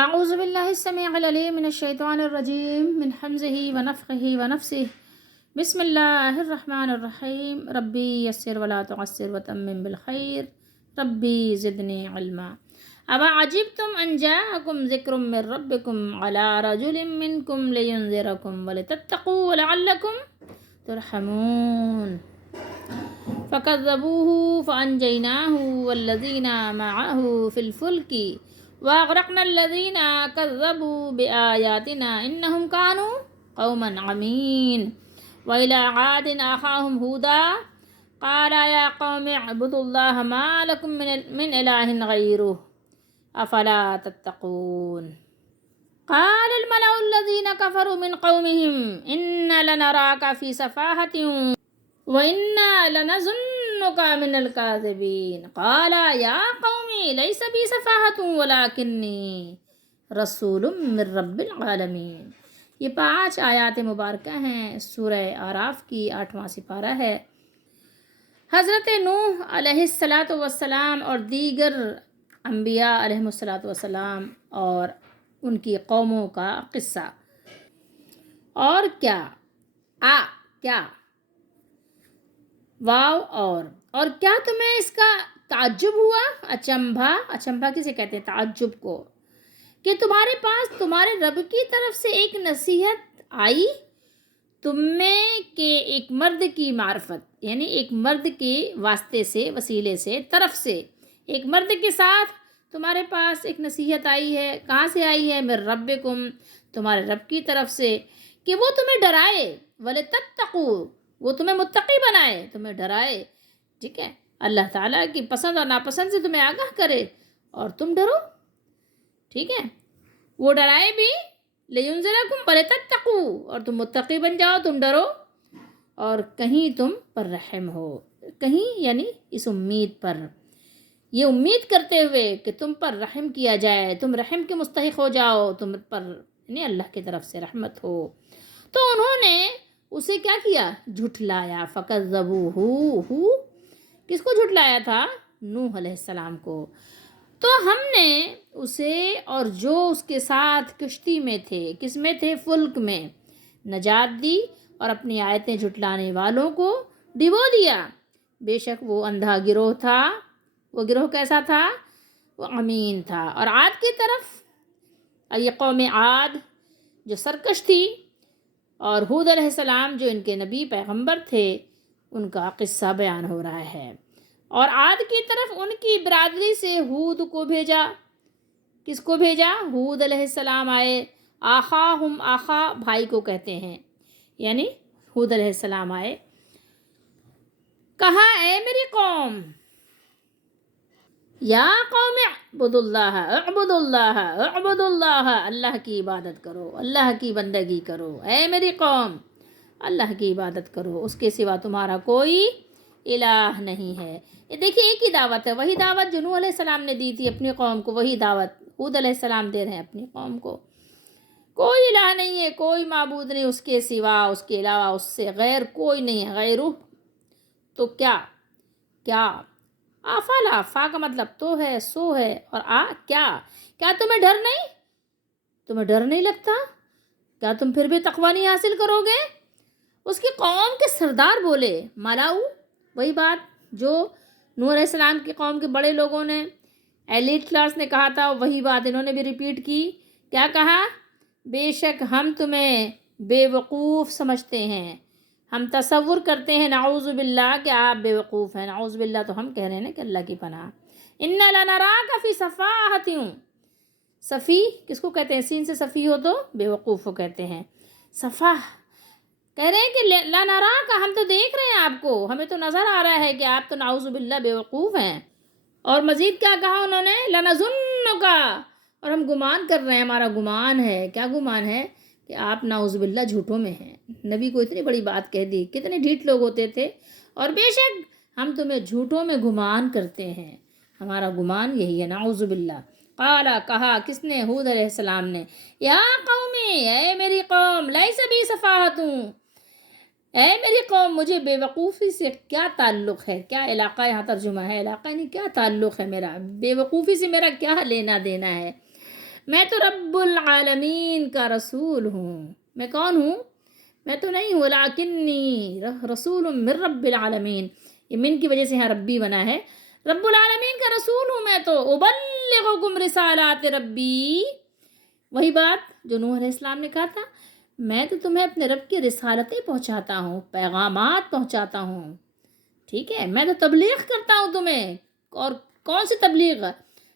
اعوذ باللہ السمیع العلیم من الشیطان الرجیم من حمزہ ونفخہ ونفسہ بسم اللہ الرحمن الرحیم ربی یسر ولا تعسر وتمم بالخیر ربی زدنی علما ابا عجبتم ان جاءکم ذکر من ربکم علی رجل منکم لینذرکم ولتتقوا ولعلکم ترحمون فكذبوه فأنجيناه والذين معه في الفلك وأغرقنا الذين كذبوا بآياتنا إنهم كانوا قوما عمين وإلى عاد أخاهم هودا قال يا قوم اعبدوا الله ما لكم من إله غيره أفلا تتقون قال الملأ الذين كفروا من قومهم إنا لنراك في سفاهة وَإِنَّا لَنَظُنُّكَ مِنَ الْكَاذِبِينَ قَالَ يَا قَوْمِ لَيْسَ بِي سَفَاهَةٌ وَلَكِنِّي رَسُولٌ مِّن رَّبِّ الْعَالَمِينَ۔ یہ 5 آیات مبارکہ ہیں، سورہ اعراف کی 8واں سپارہ ہے۔ حضرت نوح علیہ السلام اور دیگر انبیاء علیہ السلام اور ان کی قوموں کا قصہ۔ اور کیا کیا واو اور کیا تمہیں اس کا تعجب ہوا؟ اچنبھا کسے کہتے ہیں؟ تعجب کو، کہ تمہارے پاس تمہارے رب کی طرف سے ایک نصیحت آئی تم میں، کہ ایک مرد کی معرفت، یعنی ایک مرد کے واسطے سے، وسیلے سے، طرف سے ایک مرد کے ساتھ تمہارے پاس ایک نصیحت آئی ہے۔ کہاں سے آئی ہے؟ من ربکم، تمہارے رب کی طرف سے، کہ وہ تمہیں ڈرائے، وَلِتَتَّقُوا، وہ تمہیں متقی بنائے، تمہیں ڈرائے، ٹھیک ہے، اللہ تعالیٰ کی پسند اور ناپسند سے تمہیں آگاہ کرے اور تم ڈرو، ٹھیک ہے، وہ ڈرائے بھی، لِيُنذِرَكُمْ وَلِتَتَّقُوا، اور تم متقی بن جاؤ، تم ڈرو اور کہیں تم پر رحم ہو، کہیں یعنی اس امید پر، یہ امید کرتے ہوئے کہ تم پر رحم کیا جائے، تم رحم کے مستحق ہو جاؤ، تم پر یعنی اللہ کی طرف سے رحمت ہو۔ تو انہوں نے اسے کیا کیا؟ جھٹلایا۔ فَكَذَّبُوهُ، کس کو جھٹلایا تھا؟ نوح علیہ السلام کو۔ تو ہم نے اسے اور جو اس کے ساتھ کشتی میں تھے، کس میں تھے؟ فلک میں، نجات دی اور اپنی آیتیں جھٹلانے والوں کو ڈبو دیا۔ بے شک وہ اندھا گروہ تھا۔ وہ گروہ کیسا تھا؟ وہ امین تھا۔ اور عاد کی طرف، یہ قوم عاد جو سرکش تھی، اور ہود علیہ السلام جو ان کے نبی پیغمبر تھے، ان کا قصہ بیان ہو رہا ہے۔ اور عاد کی طرف ان کی برادری سے ہود کو بھیجا۔ کس کو بھیجا؟ ہود علیہ السلام آئے۔ آخاہم، آخا بھائی کو کہتے ہیں، یعنی ہود علیہ السلام آئے، کہا اے میری قوم، یا قوم اعبدوا اللہ، اعبدوا اللہ، اعبدوا اللہ، اللہ کی عبادت کرو، اللہ کی بندگی کرو، اے میری قوم اللہ کی عبادت کرو، اس کے سوا تمہارا کوئی الہ نہیں ہے۔ یہ دیکھیے ایک ہی دعوت ہے، وہی دعوت جو نوح علیہ السلام نے دی تھی اپنی قوم کو، وہی دعوت ہود علیہ السلام دے رہے ہیں اپنی قوم کو۔ کوئی الہ نہیں ہے، کوئی معبود نہیں اس کے سوا، اس کے علاوہ، اس سے غیر کوئی نہیں ہے، غیرہ تو کیا افلا، فا کا مطلب تو ہے، سو ہے، اور کیا تمہیں ڈر نہیں لگتا؟ کیا تم پھر بھی تقوی نہیں حاصل کرو گے؟ اس کی قوم کے سردار بولے، ملاؤ، وہی بات جو نوح علیہ السلام کی قوم کے بڑے لوگوں نے، ایلیٹ کلاس نے کہا تھا، وہی بات انہوں نے بھی ریپیٹ کی۔ کیا کہا؟ بے شک ہم تمہیں بے وقوف سمجھتے ہیں، ہم تصور کرتے ہیں، نعوذ باللہ، کہ آپ بے وقوف ہیں، نعوذ باللہ تو ہم کہہ رہے ہیں نا کہ اللہ کی پناہ۔ اِنَّا لَنَرَاكَ فِي سَفَاهَةٍ، صفی کس کو کہتے ہیں؟ سین سے صفی ہو تو بے وقوف کو کہتے ہیں۔ صفاہ کہہ رہے ہیں کہ لَنَرَاكَ، ہم تو دیکھ رہے ہیں آپ کو، ہمیں تو نظر آ رہا ہے کہ آپ تو نعوذ باللہ بے وقوف ہیں۔ اور مزید کیا کہا انہوں نے؟ لَنَظُنُّكَ، اور ہم گمان کر رہے ہیں، ہمارا گمان ہے۔ کیا گمان ہے؟ کہ آپ نعوذ باللہ جھوٹوں میں ہیں۔ نبی کو اتنی بڑی بات کہہ دی، کتنے ڈھیٹ لوگ ہوتے تھے، اور بے شک ہم تمہیں جھوٹوں میں گمان کرتے ہیں، ہمارا گمان یہی ہے، نعوذ باللہ۔ قال، کہا کس نے؟ ہود علیہ السلام نے، یا قومی، اے میری قوم، لیس بی سفاہۃ، اے میری قوم، مجھے بے وقوفی سے کیا تعلق ہے؟ کیا علاقہ، یہاں ترجمہ ہے علاقہ نہیں، کیا تعلق ہے میرا بے وقوفی سے، میرا کیا لینا دینا ہے؟ میں تو رب العالمین کا رسول ہوں. میں کون ہوں؟ میں تو نہیں ہوں. ولیکنی رسول من رب العالمین، یہ من کی وجہ سے یہاں ربی بنا ہے. رب العالمین کا رسول ہوں میں تو. ابلغکم رسالات ربی، وہی بات جو نوح علیہ السلام نے کہا تھا، میں تو تمہیں اپنے رب کی رسالتیں پہنچاتا ہوں، پیغامات پہنچاتا ہوں. ٹھیک ہے، میں تو تبلیغ کرتا ہوں تمہیں. اور کون سی تبلیغ؟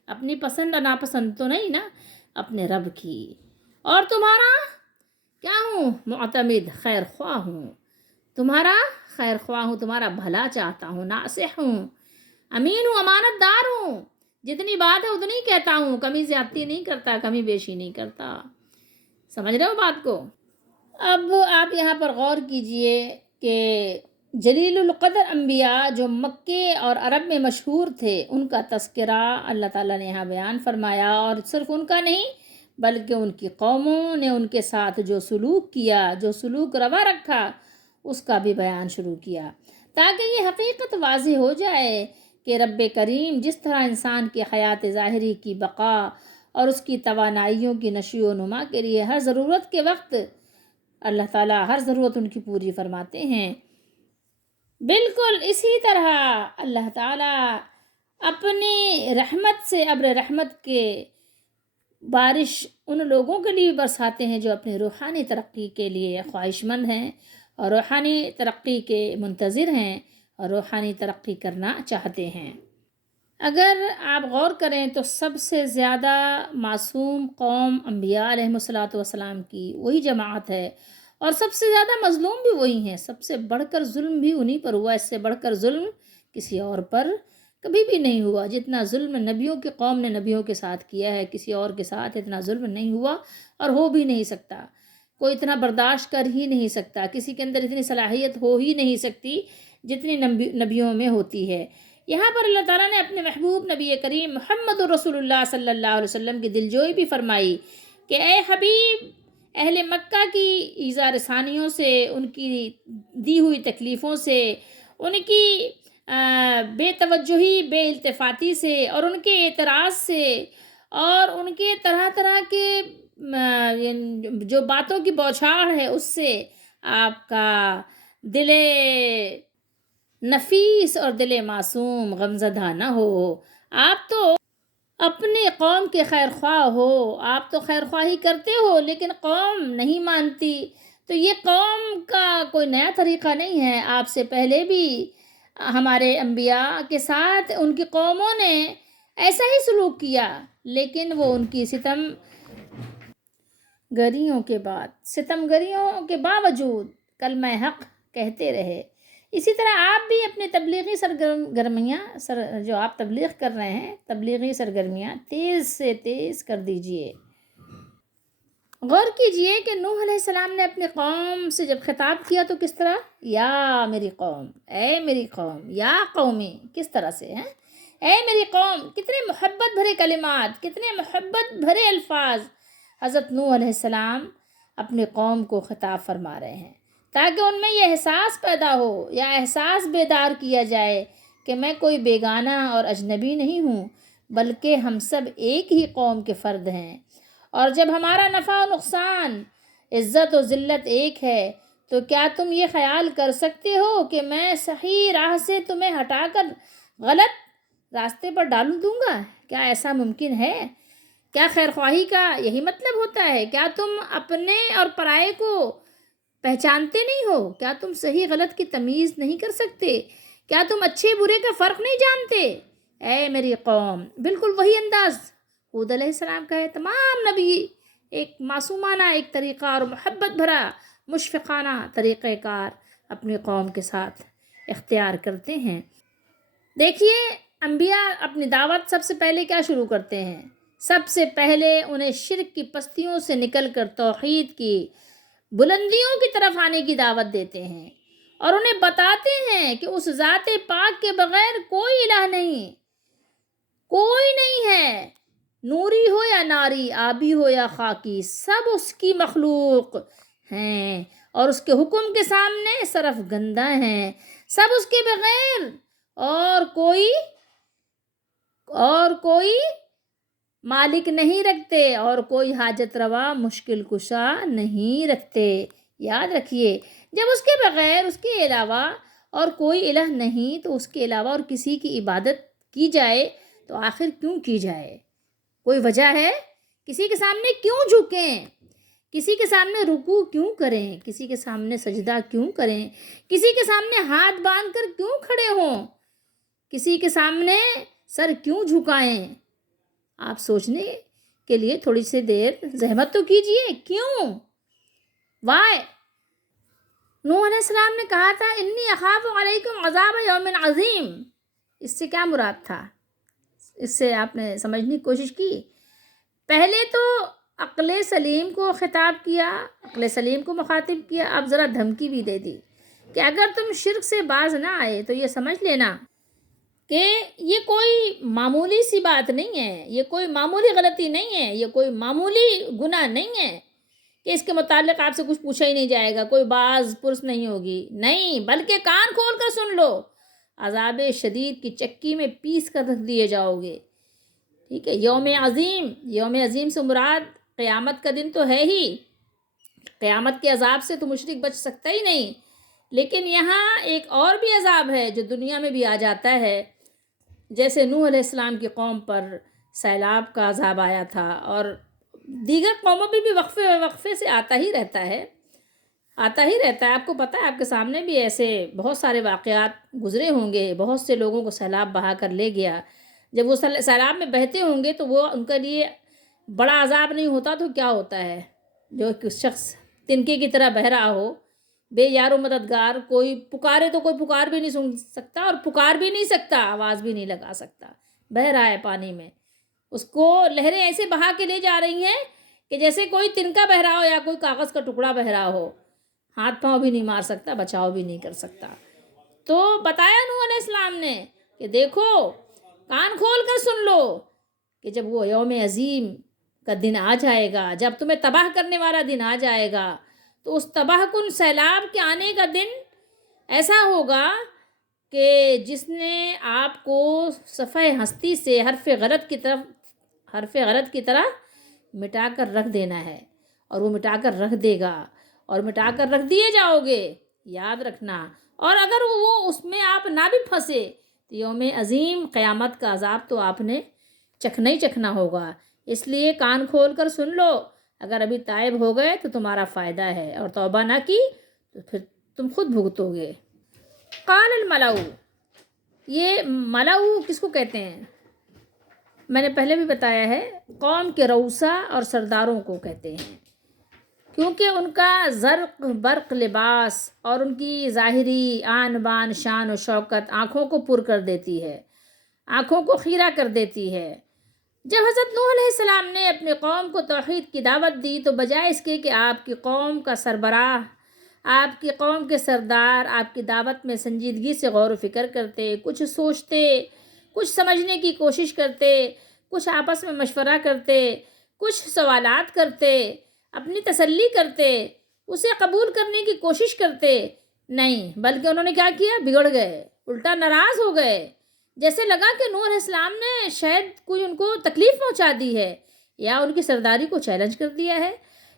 اپنی پسند اور ناپسند تو نہیں نا، اپنے رب کی. اور تمہارا کیا ہوں؟ معتمد، خیر خواہ ہوں. تمہارا خیر خواہ ہوں، تمہارا بھلا چاہتا ہوں، ناصح ہوں، امین ہوں، امانت دار ہوں. جتنی بات ہے اتنی ہی کہتا ہوں، کمی زیادتی نہیں کرتا، کمی بیشی نہیں کرتا. سمجھ رہے ہو بات کو؟ اب آپ یہاں پر غور کیجئے کہ جلیل القدر انبیاء جو مکے اور عرب میں مشہور تھے، ان کا تذکرہ اللہ تعالیٰ نے یہاں بیان فرمایا. اور صرف ان کا نہیں بلکہ ان کی قوموں نے ان کے ساتھ جو سلوک کیا، جو سلوک روا رکھا، اس کا بھی بیان شروع کیا، تاکہ یہ حقیقت واضح ہو جائے کہ رب کریم جس طرح انسان کی حیات ظاہری کی بقا اور اس کی توانائیوں کی نشو و نما کے لیے ہر ضرورت کے وقت اللہ تعالیٰ ہر ضرورت ان کی پوری فرماتے ہیں، بالکل اسی طرح اللہ تعالیٰ اپنی رحمت سے ابر رحمت کے بارش ان لوگوں کے لیے برساتے ہیں جو اپنی روحانی ترقی کے لیے خواہش مند ہیں اور روحانی ترقی کے منتظر ہیں اور روحانی ترقی کرنا چاہتے ہیں. اگر آپ غور کریں تو سب سے زیادہ معصوم قوم انبیاء علیہم الصلاۃ والسلام کی وہی جماعت ہے، اور سب سے زیادہ مظلوم بھی وہی ہیں. سب سے بڑھ کر ظلم بھی انہی پر ہوا، اس سے بڑھ کر ظلم کسی اور پر کبھی بھی نہیں ہوا. جتنا ظلم نبیوں کی قوم نے نبیوں کے ساتھ کیا ہے، کسی اور کے ساتھ اتنا ظلم نہیں ہوا اور ہو بھی نہیں سکتا. کوئی اتنا برداشت کر ہی نہیں سکتا، کسی کے اندر اتنی صلاحیت ہو ہی نہیں سکتی جتنی نبیوں میں ہوتی ہے. یہاں پر اللہ تعالیٰ نے اپنے محبوب نبی کریم محمد رسول اللہ صلی اللہ علیہ وسلم کی دلجوئی بھی فرمائی کہ اے حبیب، اہل مکہ کی ایذا رسانیوں سے، ان کی دی ہوئی تکلیفوں سے، ان کی بے توجہی، بے التفاتی سے، اور ان کے اعتراض سے، اور ان کے طرح طرح کے جو باتوں کی بوچھاڑ ہے، اس سے آپ کا دل نفیس اور دل معصوم غمزدہ نہ ہو. آپ تو اپنے قوم کے خیر خواہ ہو، آپ تو خیر خواہی کرتے ہو، لیکن قوم نہیں مانتی. تو یہ قوم کا کوئی نیا طریقہ نہیں ہے. آپ سے پہلے بھی ہمارے انبیاء کے ساتھ ان کی قوموں نے ایسا ہی سلوک کیا، لیکن وہ ان کی ستم گریوں کے باوجود کلمہ حق کہتے رہے. اسی طرح آپ بھی اپنی تبلیغی سرگرمیاں جو آپ تبلیغ کر رہے ہیں، تبلیغی سرگرمیاں تیز سے تیز کر دیجئے. غور کیجئے کہ نوح علیہ السلام نے اپنی قوم سے جب خطاب کیا تو کس طرح؟ یا میری قوم، اے میری قوم، یا قومی، کس طرح سے ہیں؟ اے میری قوم. کتنے محبت بھرے کلمات، کتنے محبت بھرے الفاظ حضرت نوح علیہ السلام اپنی قوم کو خطاب فرما رہے ہیں، تاکہ ان میں یہ احساس پیدا ہو یا احساس بیدار کیا جائے کہ میں کوئی بیگانہ اور اجنبی نہیں ہوں، بلکہ ہم سب ایک ہی قوم کے فرد ہیں. اور جب ہمارا نفع و نقصان، عزت و ذلت ایک ہے، تو کیا تم یہ خیال کر سکتے ہو کہ میں صحیح راہ سے تمہیں ہٹا کر غلط راستے پر ڈال دوں گا؟ کیا ایسا ممکن ہے؟ کیا خیر خواہی کا یہی مطلب ہوتا ہے؟ کیا تم اپنے اور پرائے کو پہچانتے نہیں ہو؟ کیا تم صحیح غلط کی تمیز نہیں کر سکتے؟ کیا تم اچھے برے کا فرق نہیں جانتے؟ اے میری قوم. بالکل وہی انداز حود علیہ السلام کا ہے. تمام نبی ایک معصومانہ ایک طریقہ اور محبت بھرا مشفقانہ طریقہ کار اپنی قوم کے ساتھ اختیار کرتے ہیں. دیکھیے، انبیاء اپنی دعوت سب سے پہلے کیا شروع کرتے ہیں؟ سب سے پہلے انہیں شرک کی پستیوں سے نکل کر توحید کی بلندیوں کی طرف آنے کی دعوت دیتے ہیں، اور انہیں بتاتے ہیں کہ اس ذات پاک کے بغیر کوئی الہ نہیں، کوئی نہیں ہے. نوری ہو یا ناری، آبی ہو یا خاکی، سب اس کی مخلوق ہیں اور اس کے حکم کے سامنے صرف گندہ ہیں. سب اس کے بغیر اور کوئی مالک نہیں رکھتے اور کوئی حاجت روا مشکل کشا نہیں رکھتے۔ یاد رکھیے، جب اس کے بغیر اس کے علاوہ اور کوئی الہ نہیں تو اس کے علاوہ اور کسی کی عبادت کی جائے تو آخر کیوں کی جائے؟ کوئی وجہ ہے؟ کسی کے سامنے کیوں جھکیں؟ کسی کے سامنے رکوع کیوں کریں؟ کسی کے سامنے سجدہ کیوں کریں؟ کسی کے سامنے ہاتھ باندھ کر کیوں کھڑے ہوں؟ کسی کے سامنے سر کیوں جھکائیں؟ آپ سوچنے کے لیے تھوڑی سی دیر زحمت تو کیجئے، کیوں؟ وائے؟ نوح علیہ السلام نے کہا تھا انی اخاف علیکم عذاب یوم عظیم، اس سے کیا مراد تھا؟ اس سے آپ نے سمجھنے کی کوشش کی؟ پہلے تو عقل سلیم کو خطاب کیا، عقل سلیم کو مخاطب کیا، اب ذرا دھمکی بھی دے دی کہ اگر تم شرک سے باز نہ آئے تو یہ سمجھ لینا کہ یہ کوئی معمولی سی بات نہیں ہے، یہ کوئی معمولی غلطی نہیں ہے، یہ کوئی معمولی گناہ نہیں ہے کہ اس کے متعلق آپ سے کچھ پوچھا ہی نہیں جائے گا، کوئی باز پرس نہیں ہوگی، نہیں، بلکہ کان کھول کر سن لو، عذاب شدید کی چکی میں پیس کر رکھ دیے جاؤ گے۔ ٹھیک ہے، یوم عظیم، یوم عظیم سے مراد قیامت کا دن تو ہے ہی، قیامت کے عذاب سے تو مشرک بچ سکتا ہی نہیں، لیکن یہاں ایک اور بھی عذاب ہے جو دنیا میں بھی آ جاتا ہے، جیسے نوح علیہ السلام کی قوم پر سیلاب کا عذاب آیا تھا، اور دیگر قوموں پہ بھی وقفے وقفے سے آتا ہی رہتا ہے، آتا ہی رہتا ہے۔ آپ کو پتہ ہے، آپ کے سامنے بھی ایسے بہت سارے واقعات گزرے ہوں گے، بہت سے لوگوں کو سیلاب بہا کر لے گیا۔ جب وہ سیلاب میں بہتے ہوں گے تو وہ ان کے لیے بڑا عذاب نہیں ہوتا تو کیا ہوتا ہے؟ جو ایک شخص تنکے کی طرح بہہ رہا ہو، بے یار و مددگار، کوئی پکارے تو کوئی پکار بھی نہیں سن سکتا اور پکار بھی نہیں سکتا، آواز بھی نہیں لگا سکتا، بہہ رہا ہے پانی میں، اس کو لہریں ایسے بہا کے لے جا رہی ہیں کہ جیسے کوئی تنکا بہہ رہا ہو یا کوئی کاغذ کا ٹکڑا بہہ رہا ہو، ہاتھ پاؤں بھی نہیں مار سکتا، بچاؤ بھی نہیں کر سکتا۔ تو بتایا نوح علیہ السلام نے کہ دیکھو، کان کھول کر سن لو کہ جب وہ یوم عظیم کا دن آ جائے گا، جب تمہیں تباہ کرنے والا دن آ جائے گا، تو اس تباہ کن سیلاب کے آنے کا دن ایسا ہوگا کہ جس نے آپ کو صفحہ ہستی سے حرف غلط کی طرح مٹا کر رکھ دینا ہے، اور وہ مٹا کر رکھ دے گا، اور مٹا کر رکھ دیے جاؤ گے، یاد رکھنا۔ اور اگر وہ اس میں آپ نہ بھی پھنسے تو یوم عظیم قیامت کا عذاب تو آپ نے چکھنا ہی چکھنا ہوگا، اس لیے کان کھول کر سن لو، اگر ابھی تائب ہو گئے تو تمہارا فائدہ ہے، اور توبہ نہ کی تو پھر تم خود بھگتو گے۔ قال الملأ، یہ ملأ کس کو کہتے ہیں؟ میں نے پہلے بھی بتایا ہے، قوم کے رؤسا اور سرداروں کو کہتے ہیں، کیونکہ ان کا زرق برق لباس اور ان کی ظاہری آن بان شان و شوکت آنکھوں کو پر کر دیتی ہے، آنکھوں کو خیرہ کر دیتی ہے۔ جب حضرت نوح علیہ السلام نے اپنی قوم کو توحید کی دعوت دی تو بجائے اس کے کہ آپ کی قوم کا سربراہ، آپ کی قوم کے سردار آپ کی دعوت میں سنجیدگی سے غور و فکر کرتے، کچھ سوچتے، کچھ سمجھنے کی کوشش کرتے، کچھ آپس میں مشورہ کرتے، کچھ سوالات کرتے، اپنی تسلی کرتے، اسے قبول کرنے کی کوشش کرتے، نہیں، بلکہ انہوں نے کیا کیا؟ بگڑ گئے، الٹا ناراض ہو گئے، جیسے لگا کہ نوح علیہ السلام نے شاید کوئی ان کو تکلیف پہنچا دی ہے، یا ان کی سرداری کو چیلنج کر دیا ہے،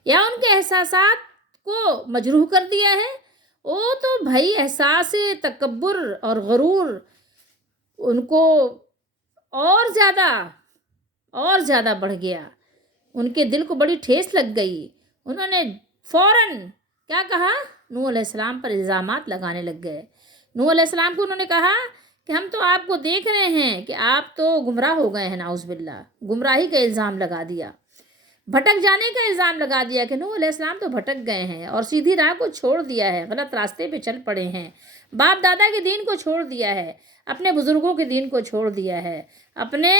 یا ان کے احساسات کو مجروح کر دیا ہے۔ وہ تو بھائی احساس تکبر اور غرور ان کو اور زیادہ بڑھ گیا، ان کے دل کو بڑی ٹھیس لگ گئی، انہوں نے فوراً کیا کہا؟ نوح علیہ السلام پر الزامات لگانے لگ گئے۔ نوح علیہ السلام کو انہوں نے کہا کہ ہم تو آپ کو دیکھ رہے ہیں کہ آپ تو گمراہ ہو گئے ہیں، نعوذ باللہ، گمراہی کا الزام لگا دیا، بھٹک جانے کا الزام لگا دیا کہ نوح علیہ السلام تو بھٹک گئے ہیں اور سیدھی راہ کو چھوڑ دیا ہے، غلط راستے پہ چل پڑے ہیں، باپ دادا کے دین کو چھوڑ دیا ہے، اپنے بزرگوں کے دین کو چھوڑ دیا ہے، اپنے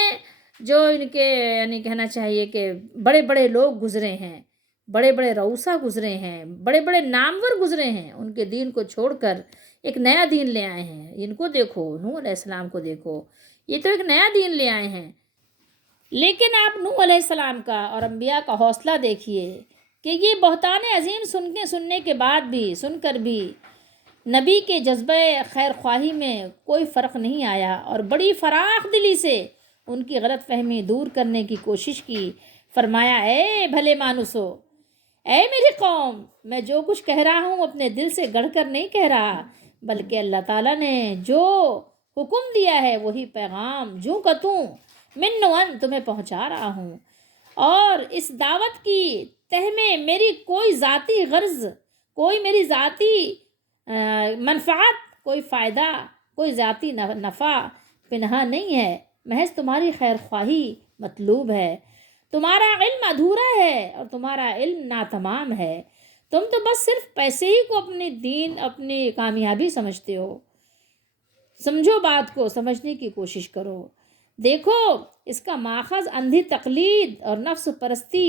جو ان کے یعنی کہنا چاہیے کہ بڑے بڑے لوگ گزرے ہیں، بڑے بڑے رؤسا گزرے ہیں، بڑے بڑے نامور گزرے ہیں، ان کے دین کو چھوڑ کر ایک نیا دین لے آئے ہیں۔ ان کو دیکھو، نوح علیہ السلام کو دیکھو، یہ تو ایک نیا دین لے آئے ہیں۔ لیکن آپ نوح علیہ السلام کا اور انبیاء کا حوصلہ دیکھیے کہ یہ بہتان عظیم سننے کے بعد بھی، سن کر بھی نبی کے جذبہ خیر خواہی میں کوئی فرق نہیں آیا، اور بڑی فراخ دلی سے ان کی غلط فہمی دور کرنے کی کوشش کی۔ فرمایا اے بھلے مانسو، اے میری قوم، میں جو کچھ کہہ رہا ہوں اپنے دل سے گڑھ کر نہیں کہہ رہا، بلکہ اللہ تعالیٰ نے جو حکم دیا ہے وہی پیغام جوں کا توں من ون تمہیں پہنچا رہا ہوں۔ اور اس دعوت کی تہ میں میری کوئی ذاتی غرض، کوئی میری ذاتی منفعت، کوئی فائدہ، کوئی ذاتی نفع پنہا نہیں ہے، محض تمہاری خیر خواہی مطلوب ہے۔ تمہارا علم ادھورا ہے اور تمہارا علم ناتمام ہے۔ تم تو بس صرف پیسے ہی کو اپنی دین، اپنی کامیابی سمجھتے ہو۔ سمجھو بات کو، سمجھنے کی کوشش کرو۔ دیکھو اس کا ماخذ اندھی تقلید اور نفس پرستی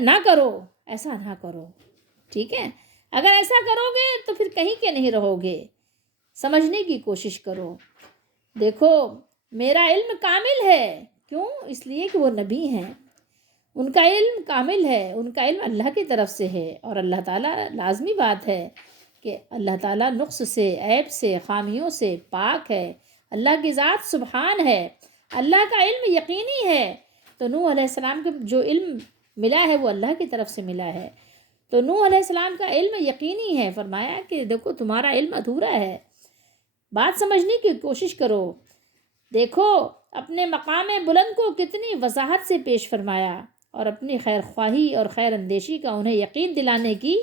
نہ کرو، ایسا نہ کرو، ٹھیک ہے؟ اگر ایسا کرو گے تو پھر کہیں کے نہیں رہو گے۔ سمجھنے کی کوشش کرو۔ دیکھو میرا علم کامل ہے، کیوں؟ اس لیے کہ وہ نبی ہیں، ان کا علم کامل ہے، ان کا علم اللہ کی طرف سے ہے، اور اللہ تعالیٰ، لازمی بات ہے کہ اللہ تعالیٰ نقص سے، عیب سے، خامیوں سے پاک ہے۔ اللہ کی ذات سبحان ہے، اللہ کا علم یقینی ہے۔ تو نوح علیہ السلام کو جو علم ملا ہے وہ اللہ کی طرف سے ملا ہے، تو نوح علیہ السلام کا علم یقینی ہے۔ فرمایا کہ دیکھو تمہارا علم ادھورا ہے، بات سمجھنے کی کوشش کرو۔ دیکھو اپنے مقام بلند کو کتنی وضاحت سے پیش فرمایا، اور اپنی خیر خواہی اور خیر اندیشی کا انہیں یقین دلانے کی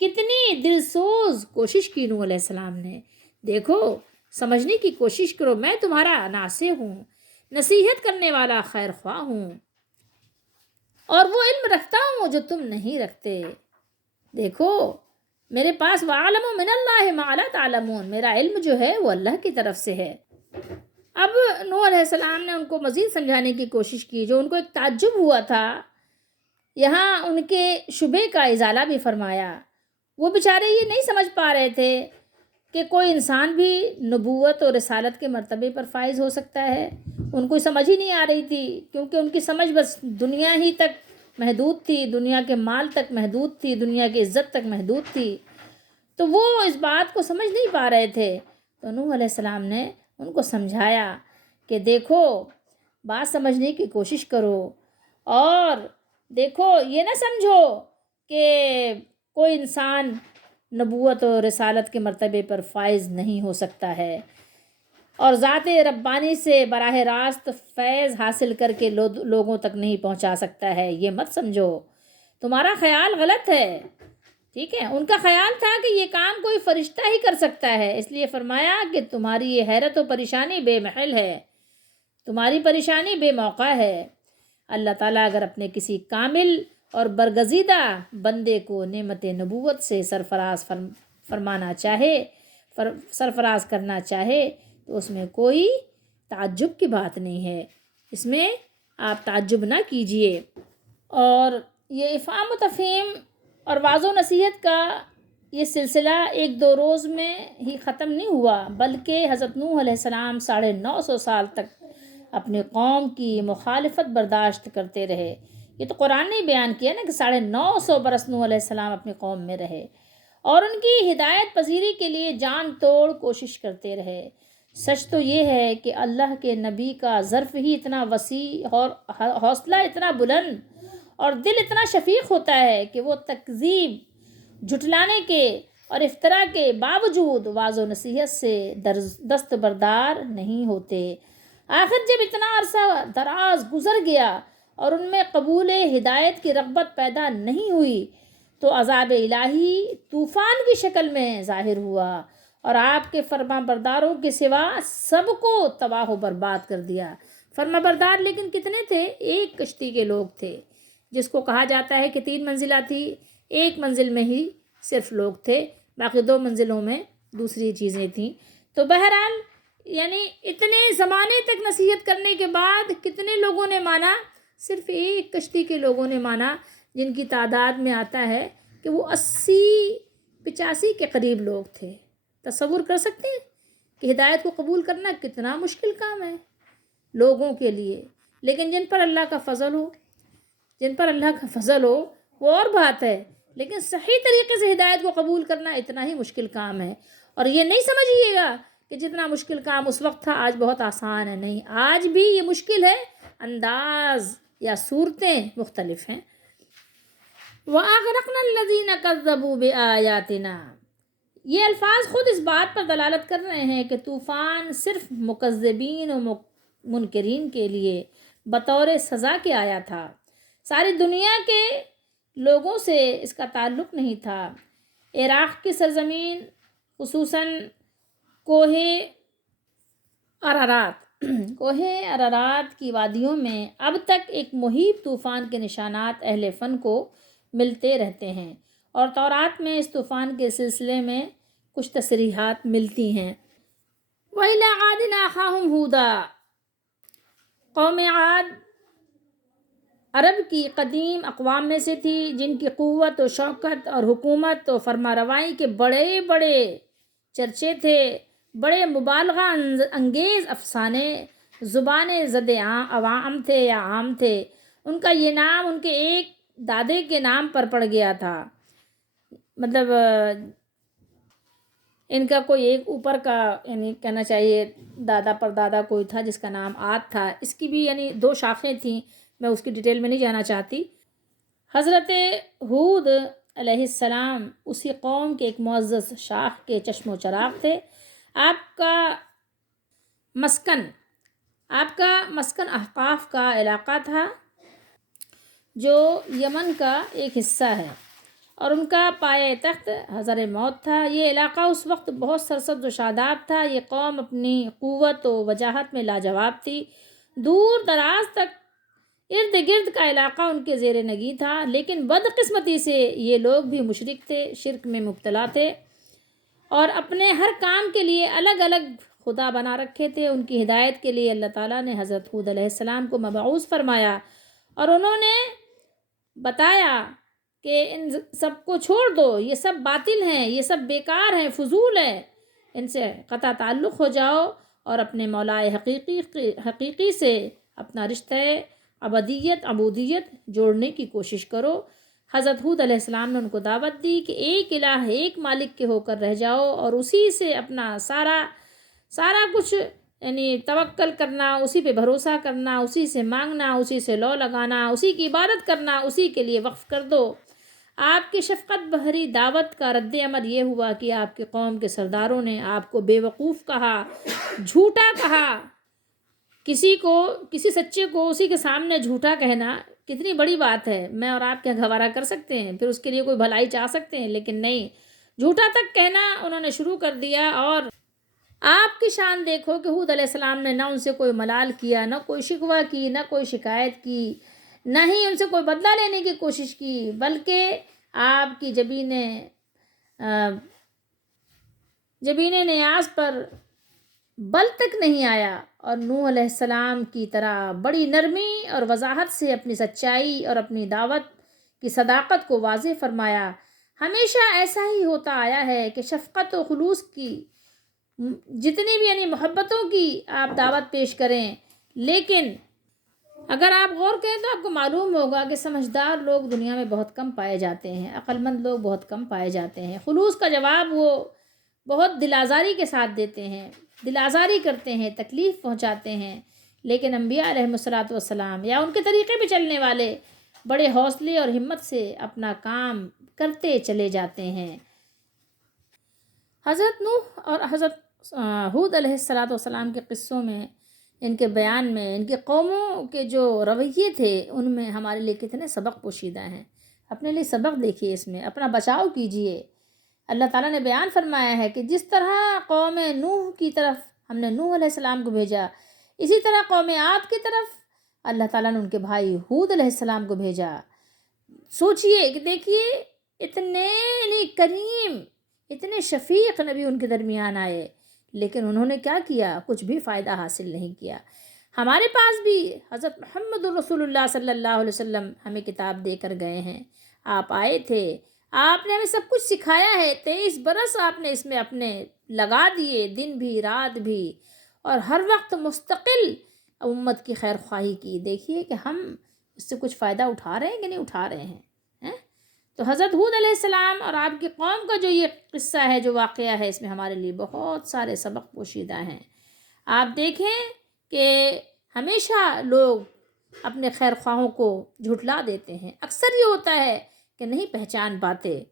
کتنی دلسوز کوشش کی نوح علیہ السلام نے۔ دیکھو سمجھنے کی کوشش کرو، میں تمہارا ناصح ہوں، نصیحت کرنے والا خیر خواہ ہوں، اور وہ علم رکھتا ہوں جو تم نہیں رکھتے۔ دیکھو میرے پاس وَعَلَمُ مِنَ اللَّهِ مَا لَا تَعْلَمُونَ، میرا علم جو ہے وہ اللہ کی طرف سے ہے۔ اب نوح علیہ السلام نے ان کو مزید سمجھانے کی کوشش کی، جو ان کو ایک تعجب ہوا تھا، یہاں ان کے شبہ کا ازالہ بھی فرمایا۔ وہ بیچارے یہ نہیں سمجھ پا رہے تھے کہ کوئی انسان بھی نبوت اور رسالت کے مرتبے پر فائز ہو سکتا ہے۔ ان کو سمجھ ہی نہیں آ رہی تھی، کیونکہ ان کی سمجھ بس دنیا ہی تک محدود تھی، دنیا کے مال تک محدود تھی، دنیا کی عزت تک محدود تھی، تو وہ اس بات کو سمجھ نہیں پا رہے تھے۔ تو نوح علیہ السلام نے ان کو سمجھایا کہ دیکھو بات سمجھنے کی کوشش کرو، اور دیکھو یہ نہ سمجھو کہ کوئی انسان نبوت و رسالت کے مرتبے پر فائز نہیں ہو سکتا ہے، اور ذات ربانی سے براہ راست فیض حاصل کر کے لوگوں تک نہیں پہنچا سکتا ہے، یہ مت سمجھو، تمہارا خیال غلط ہے، ٹھیک ہے؟ ان کا خیال تھا کہ یہ کام کوئی فرشتہ ہی کر سکتا ہے، اس لیے فرمایا کہ تمہاری یہ حیرت و پریشانی بے محل ہے، تمہاری پریشانی بے موقع ہے۔ اللہ تعالیٰ اگر اپنے کسی کامل اور برگزیدہ بندے کو نعمت نبوت سے سرفراز فرمانا چاہے، سرفراز کرنا چاہے، تو اس میں کوئی تعجب کی بات نہیں ہے، اس میں آپ تعجب نہ کیجئے۔ اور یہ افہام و تفہیم اور واضح و نصیحت کا یہ سلسلہ ایک دو روز میں ہی ختم نہیں ہوا، بلکہ حضرت نوح علیہ السلام 950 سال تک اپنی قوم کی مخالفت برداشت کرتے رہے۔ یہ تو قرآن نے بیان کیا نا کہ 950 برس نوح علیہ السلام اپنی قوم میں رہے، اور ان کی ہدایت پذیری کے لیے جان توڑ کوشش کرتے رہے۔ سچ تو یہ ہے کہ اللہ کے نبی کا ظرف ہی اتنا وسیع اور حوصلہ اتنا بلند اور دل اتنا شفیق ہوتا ہے کہ وہ تکذیب، جھٹلانے کے اور افتراء کے باوجود واضح و نصیحت سے دستبردار نہیں ہوتے۔ آخر جب اتنا عرصہ دراز گزر گیا اور ان میں قبول ہدایت کی رغبت پیدا نہیں ہوئی، تو عذاب الہی طوفان کی شکل میں ظاہر ہوا، اور آپ کے فرما برداروں کے سوا سب کو تباہ و برباد کر دیا۔ فرما بردار لیکن کتنے تھے؟ ایک کشتی کے لوگ تھے، جس کو کہا جاتا ہے کہ 3 منزلہ تھی، ایک منزل میں ہی صرف لوگ تھے، باقی 2 منزلوں میں دوسری چیزیں تھیں۔ تو بہرحال یعنی اتنے زمانے تک نصیحت کرنے کے بعد کتنے لوگوں نے مانا؟ صرف ایک کشتی کے لوگوں نے مانا، جن کی تعداد میں آتا ہے کہ وہ 80-85 کے قریب لوگ تھے۔ تصور کر سکتے ہیں کہ ہدایت کو قبول کرنا کتنا مشکل کام ہے لوگوں کے لیے، لیکن جن پر اللہ کا فضل ہو، جن پر اللہ کا فضل ہو وہ اور بات ہے، لیکن صحیح طریقے سے ہدایت کو قبول کرنا اتنا ہی مشکل کام ہے۔ اور یہ نہیں سمجھیے گا کہ جتنا مشکل کام اس وقت تھا آج بہت آسان ہے، نہیں، آج بھی یہ مشکل ہے، انداز یا صورتیں مختلف ہیں۔ وَأَغْرَقْنَا الَّذِينَ كَذَّبُوا بِآيَاتِنَا، یہ الفاظ خود اس بات پر دلالت کر رہے ہیں کہ طوفان صرف مکذبین و منکرین کے لیے بطور سزا کے آیا تھا، ساری دنیا کے لوگوں سے اس کا تعلق نہیں تھا۔ عراق کی سرزمین خصوصاً کوہ ارارات کی وادیوں میں اب تک ایک مہیب طوفان کے نشانات اہل فن کو ملتے رہتے ہیں، اور تورات میں اس طوفان کے سلسلے میں کچھ تصریحات ملتی ہیں۔ وَإِلَىٰ عَادٍ أَخَاهُمْ هُودًا، قوم عاد عرب کی قدیم اقوام میں سے تھی جن کی قوت و شوکت اور حکومت و فرمانروائی کے بڑے بڑے چرچے تھے، بڑے مبالغہ انگیز افسانے زبان زد عوام تھے یا عام تھے۔ ان کا یہ نام ان کے ایک دادے کے نام پر پڑ گیا تھا، مطلب ان کا کوئی ایک اوپر کا یعنی کہنا چاہیے دادا پر دادا کوئی تھا جس کا نام عاد تھا، اس کی بھی یعنی 2 شاخیں تھیں، میں اس کی ڈیٹیل میں نہیں جانا چاہتی۔ حضرت ہود علیہ السلام اسی قوم کے ایک معزز شاخ کے چشم و چراغ تھے۔ آپ کا مسکن احقاف کا علاقہ تھا جو یمن کا ایک حصہ ہے، اور ان کا پایہ تخت حضر موت تھا۔ یہ علاقہ اس وقت بہت سرسبز و شاداب تھا۔ یہ قوم اپنی قوت و وجاہت میں لاجواب تھی، دور دراز تک ارد گرد کا علاقہ ان کے زیر نگی تھا، لیکن بدقسمتی سے یہ لوگ بھی مشرک تھے، شرک میں مبتلا تھے، اور اپنے ہر کام کے لیے الگ الگ خدا بنا رکھے تھے۔ ان کی ہدایت کے لیے اللہ تعالیٰ نے حضرت ہود علیہ السلام کو مبعوث فرمایا، اور انہوں نے بتایا کہ ان سب کو چھوڑ دو، یہ سب باطل ہیں، یہ سب بیکار ہیں، فضول ہیں، ان سے قطع تعلق ہو جاؤ اور اپنے مولا حقیقی سے اپنا رشتہ عبودیت جوڑنے کی کوشش کرو۔ حضرت ہود علیہ السلام نے ان کو دعوت دی کہ ایک الہ، ایک مالک کے ہو کر رہ جاؤ، اور اسی سے اپنا سارا کچھ یعنی توکل کرنا، اسی پہ بھروسہ کرنا، اسی سے مانگنا، اسی سے لو لگانا، اسی کی عبادت کرنا، اسی کے لیے وقف کر دو۔ آپ کی شفقت بھری دعوت کا رد عمل یہ ہوا کہ آپ کی قوم کے سرداروں نے آپ کو بے وقوف کہا، جھوٹا کہا۔ کسی سچے کو اسی کے سامنے جھوٹا کہنا کتنی بڑی بات ہے، میں اور آپ کیا گوارا کر سکتے ہیں، پھر اس کے لیے کوئی بھلائی چاہ سکتے ہیں، لیکن نہیں، جھوٹا تک کہنا انہوں نے شروع کر دیا۔ اور آپ کی شان دیکھو کہ ہود علیہ السلام نے نہ ان سے کوئی ملال کیا، نہ کوئی شکوہ کی، نہ کوئی شکایت کی، نہ ہی ان سے کوئی بدلہ لینے کی کوشش کی، بلکہ آپ کی جبین نیاز پر بل تک نہیں آیا، اور نوح علیہ السلام کی طرح بڑی نرمی اور وضاحت سے اپنی سچائی اور اپنی دعوت کی صداقت کو واضح فرمایا۔ ہمیشہ ایسا ہی ہوتا آیا ہے کہ شفقت و خلوص کی جتنی بھی یعنی محبتوں کی آپ دعوت پیش کریں، لیکن اگر آپ غور کریں تو آپ کو معلوم ہوگا کہ سمجھدار لوگ دنیا میں بہت کم پائے جاتے ہیں، عقل مند لوگ بہت کم پائے جاتے ہیں۔ خلوص کا جواب وہ بہت دل آزاری کے ساتھ دیتے ہیں، دل آزاری کرتے ہیں، تکلیف پہنچاتے ہیں، لیکن انبیاء علیہم السلام یا ان کے طریقے پہ چلنے والے بڑے حوصلے اور ہمت سے اپنا کام کرتے چلے جاتے ہیں۔ حضرت نوح اور حضرت ہود علیہ السلام کے قصوں میں، ان کے بیان میں، ان کے قوموں کے جو رویے تھے ان میں ہمارے لیے کتنے سبق پوشیدہ ہیں۔ اپنے لیے سبق دیکھیے، اس میں اپنا بچاؤ کیجیے۔ اللہ تعالیٰ نے بیان فرمایا ہے کہ جس طرح قوم نوح کی طرف ہم نے نوح علیہ السلام کو بھیجا، اسی طرح قوم عاد کی طرف اللہ تعالیٰ نے ان کے بھائی ہود علیہ السلام کو بھیجا۔ سوچئے کہ دیکھیے اتنے کریم، اتنے شفیق نبی ان کے درمیان آئے، لیکن انہوں نے کیا کیا؟ کچھ بھی فائدہ حاصل نہیں کیا۔ ہمارے پاس بھی حضرت محمد رسول اللہ صلی اللہ علیہ وسلم ہمیں کتاب دے کر گئے ہیں، آپ آئے تھے، آپ نے ہمیں سب کچھ سکھایا ہے، 23 برس آپ نے اس میں اپنے لگا دیے، دن بھی رات بھی، اور ہر وقت مستقل امت کی خیر خواہی کی۔ دیکھیے کہ ہم اس سے کچھ فائدہ اٹھا رہے ہیں کہ نہیں اٹھا رہے ہیں۔ تو حضرت ہود علیہ السلام اور آپ کی قوم کا جو یہ قصہ ہے، جو واقعہ ہے، اس میں ہمارے لیے بہت سارے سبق پوشیدہ ہیں۔ آپ دیکھیں کہ ہمیشہ لوگ اپنے خیر خواہوں کو جھٹلا دیتے ہیں، اکثر یہ ہوتا ہے کہ نہیں پہچان پاتے،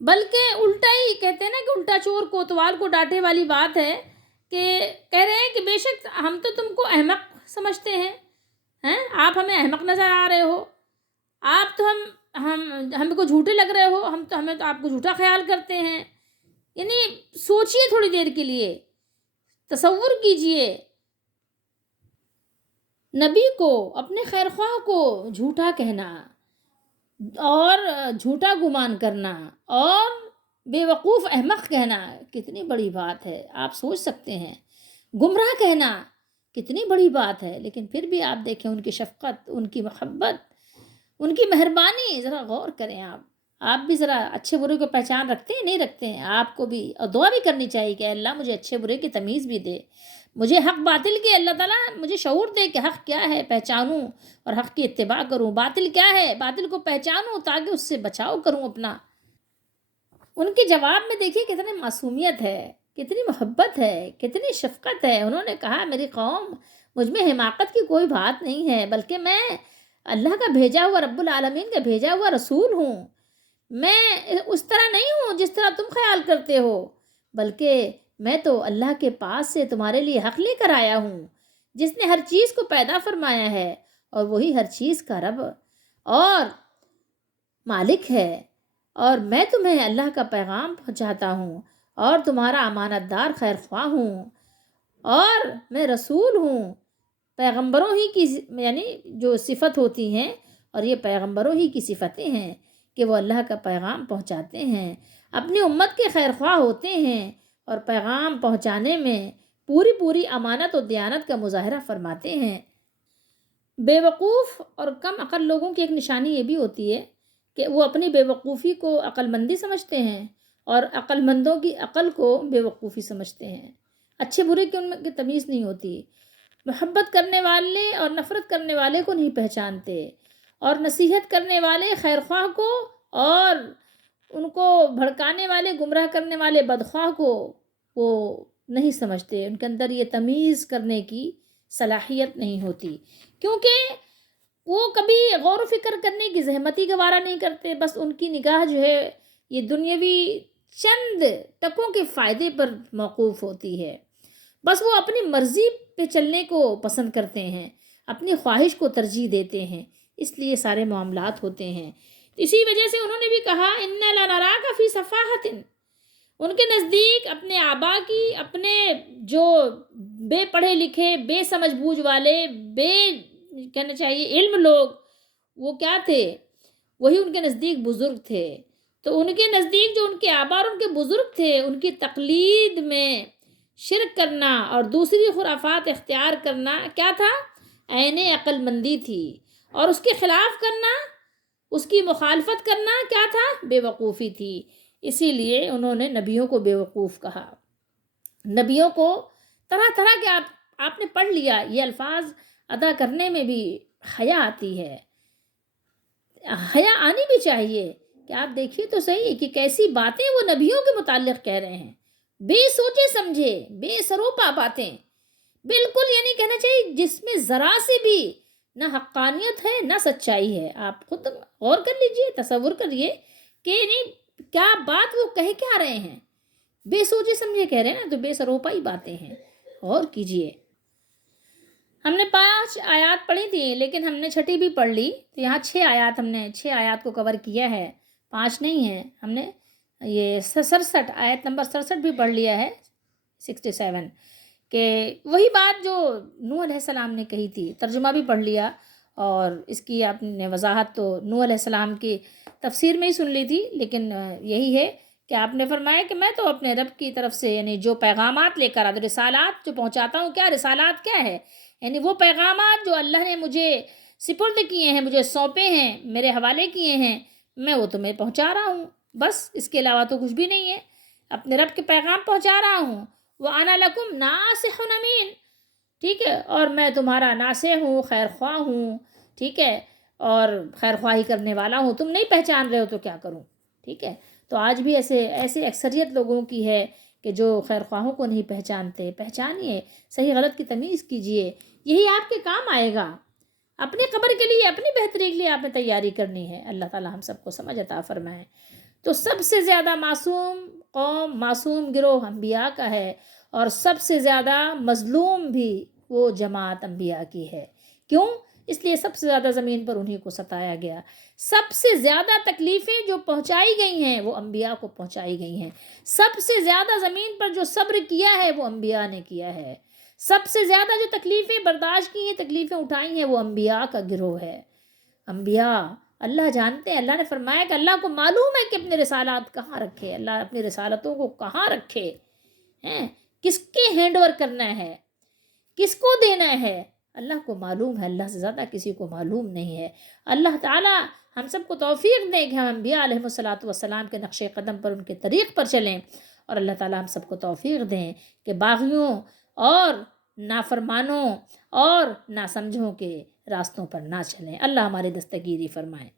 بلکہ الٹا ہی کہتے ہیں نا کہ الٹا چور کوتوال کو ڈانٹے والی بات ہے، کہ کہہ رہے ہیں کہ بے شک ہم تو تم کو احمق سمجھتے ہیں، آپ ہمیں احمق نظر آ رہے ہو، آپ تو ہم کو جھوٹے لگ رہے ہو، ہمیں تو آپ کو جھوٹا خیال کرتے ہیں۔ یعنی سوچئے تھوڑی دیر کے لیے، تصور کیجئے، نبی کو، اپنے خیر خواہ کو جھوٹا کہنا اور جھوٹا گمان کرنا اور بے وقوف احمق کہنا کتنی بڑی بات ہے، آپ سوچ سکتے ہیں۔ گمراہ کہنا کتنی بڑی بات ہے، لیکن پھر بھی آپ دیکھیں ان کی شفقت، ان کی محبت، ان کی مہربانی، ذرا غور کریں۔ آپ بھی ذرا اچھے برے کو پہچان رکھتے ہیں، نہیں رکھتے ہیں؟ آپ کو بھی اور دعا بھی کرنی چاہیے کہ اللہ مجھے اچھے برے کی تمیز بھی دے، مجھے حق باطل کی اللہ تعالیٰ مجھے شعور دے کہ حق کیا ہے پہچانوں اور حق کی اتباع کروں، باطل کیا ہے باطل کو پہچانوں تاکہ اس سے بچاؤ کروں اپنا۔ ان کے جواب میں دیکھیے کتنی معصومیت ہے، کتنی محبت ہے، کتنی شفقت ہے۔ انہوں نے کہا میری قوم، مجھ میں حماقت کی کوئی بات نہیں ہے، بلکہ میں اللہ کا بھیجا ہوا، رب العالمین کا بھیجا ہوا رسول ہوں۔ میں اس طرح نہیں ہوں جس طرح تم خیال کرتے ہو، بلکہ میں تو اللہ کے پاس سے تمہارے لیے حق لے کر آیا ہوں، جس نے ہر چیز کو پیدا فرمایا ہے، اور وہی ہر چیز کا رب اور مالک ہے، اور میں تمہیں اللہ کا پیغام پہنچاتا ہوں اور تمہارا امانت دار خیر خواہ ہوں، اور میں رسول ہوں۔ پیغمبروں ہی کی یعنی جو صفت ہوتی ہیں، اور یہ پیغمبروں ہی کی صفتیں ہیں کہ وہ اللہ کا پیغام پہنچاتے ہیں، اپنی امت کے خیر خواہ ہوتے ہیں، اور پیغام پہنچانے میں پوری امانت و دیانت کا مظاہرہ فرماتے ہیں۔ بے وقوف اور کم عقل لوگوں کی ایک نشانی یہ بھی ہوتی ہے کہ وہ اپنی بے وقوفی کو عقل مندی سمجھتے ہیں، اور عقل مندوں کی عقل کو بے وقوفی سمجھتے ہیں۔ اچھے برے کی ان میں تمیز نہیں ہوتی، محبت کرنے والے اور نفرت کرنے والے کو نہیں پہچانتے، اور نصیحت کرنے والے خیر خواہ کو اور ان کو بھڑکانے والے، گمراہ کرنے والے بدخواہ کو وہ نہیں سمجھتے، ان کے اندر یہ تمیز کرنے کی صلاحیت نہیں ہوتی، کیونکہ وہ کبھی غور و فکر کرنے کی زحمت ہی گوارا نہیں کرتے، بس ان کی نگاہ جو ہے یہ دنیاوی چند ٹکوں کے فائدے پر موقوف ہوتی ہے، بس وہ اپنی مرضی پہ چلنے کو پسند کرتے ہیں، اپنی خواہش کو ترجیح دیتے ہیں، اس لیے سارے معاملات ہوتے ہیں۔ اسی وجہ سے انہوں نے بھی کہا اِنَّا لَنَرَاكَ فِي صَفَاحَةٍ، ان کے نزدیک اپنے آبا کی، اپنے جو بے پڑھے لکھے، بے سمجھ بوجھ والے، بے کہنا چاہیے علم لوگ، وہ کیا تھے؟ وہی ان کے نزدیک بزرگ تھے۔ تو ان کے نزدیک جو ان کے آبا اور ان کے بزرگ تھے، ان کی تقلید میں شرک کرنا اور دوسری خرافات اختیار کرنا کیا تھا؟ عین عقل مندی تھی، اور اس کے خلاف کرنا، اس کی مخالفت کرنا کیا تھا؟ بے وقوفی تھی۔ اسی لیے انہوں نے نبیوں کو بے وقوف کہا۔ نبیوں کو طرح طرح کے آپ نے پڑھ لیا، یہ الفاظ ادا کرنے میں بھی حیا آتی ہے، حیا آنی بھی چاہیے کہ آپ دیکھیے تو صحیح کہ کیسی باتیں وہ نبیوں کے متعلق کہہ رہے ہیں، بے سوچے سمجھے، بے سروپا باتیں، بالکل یعنی کہنا چاہیے جس میں ذرا سے بھی نہ حقانیت ہے نہ سچائی ہے۔ آپ خود غور کر لیجئے، تصور کریے کہ یعنی کیا بات وہ کہہ کیا رہے ہیں، بے سوچے سمجھے کہہ رہے ہیں نا، تو بے سروپا ہی باتیں ہیں، غور کیجئے۔ ہم نے 5 آیات پڑھی تھی، لیکن ہم نے چھٹی بھی پڑھ لی، تو یہاں 6 آیات کو کور کیا ہے، 5 نہیں ہیں۔ ہم نے یہ 67 آیت نمبر 67 بھی پڑھ لیا ہے، 67، کہ وہی بات جو نوح علیہ السلام نے کہی تھی، ترجمہ بھی پڑھ لیا، اور اس کی آپ نے وضاحت تو نوح علیہ السلام کی تفسیر میں ہی سن لی تھی، لیکن یہی ہے کہ آپ نے فرمایا کہ میں تو اپنے رب کی طرف سے یعنی جو پیغامات لے کر آتا ہوں، رسالات جو پہنچاتا ہوں، کیا رسالات کیا ہے؟ یعنی وہ پیغامات جو اللہ نے مجھے سپرد کیے ہیں، مجھے سونپے ہیں، میرے حوالے کیے ہیں، میں وہ تمہیں پہنچا رہا ہوں، بس اس کے علاوہ تو کچھ بھی نہیں ہے، اپنے رب کے پیغام پہنچا رہا ہوں۔ وَأَنَا لَكُمْ نَاصِحٌ أَمِينٌ، ٹھیک ہے، اور میں تمہارا ناصح ہوں، خیر خواہ ہوں، ٹھیک ہے، اور خیر خواہی کرنے والا ہوں، تم نہیں پہچان رہے ہو تو کیا کروں. ٹھیک ہے. تو آج بھی ایسے اکثریت لوگوں کی ہے کہ جو خیر خواہوں کو نہیں پہچانتے. پہچانیے، صحیح غلط کی تمیز کیجیے، یہی آپ کے کام آئے گا. اپنی قبر کے لیے، اپنی بہتری کے لیے آپ نے تیاری کرنی ہے. اللہ تعالیٰ ہم سب کو سمجھ عطا فرمائے. تو سب سے زیادہ معصوم قوم، معصوم گروہ انبیاء کا ہے، اور سب سے زیادہ مظلوم بھی وہ جماعت انبیاء کی ہے. کیوں؟ اس لیے سب سے زیادہ زمین پر انہی کو ستایا گیا. سب سے زیادہ تکلیفیں جو پہنچائی گئی ہیں وہ انبیاء کو پہنچائی گئی ہیں. سب سے زیادہ زمین پر جو صبر کیا ہے وہ انبیاء نے کیا ہے. سب سے زیادہ جو تکلیفیں برداشت کی ہیں، تکلیفیں اٹھائی ہیں، وہ انبیاء کا گروہ ہے. انبیاء اللہ جانتے ہیں. اللہ نے فرمایا کہ اللہ کو معلوم ہے کہ اپنے رسالات کہاں رکھے، اللہ اپنی رسالتوں کو کہاں رکھے ہیں، کس کے ہینڈ اوور کرنا ہے، کس کو دینا ہے. اللہ کو معلوم ہے، اللہ سے زیادہ کسی کو معلوم نہیں ہے. اللہ تعالیٰ ہم سب کو توفیق دے کہ ہم انبیاء علیہ الصلاۃ والسلام کے نقش قدم پر، ان کے طریق پر چلیں. اور اللہ تعالیٰ ہم سب کو توفیق دیں کہ باغیوں اور نافرمانوں اور ناسمجھوں کے راستوں پر نہ چلیں. اللہ ہماری دستگیری فرمائے.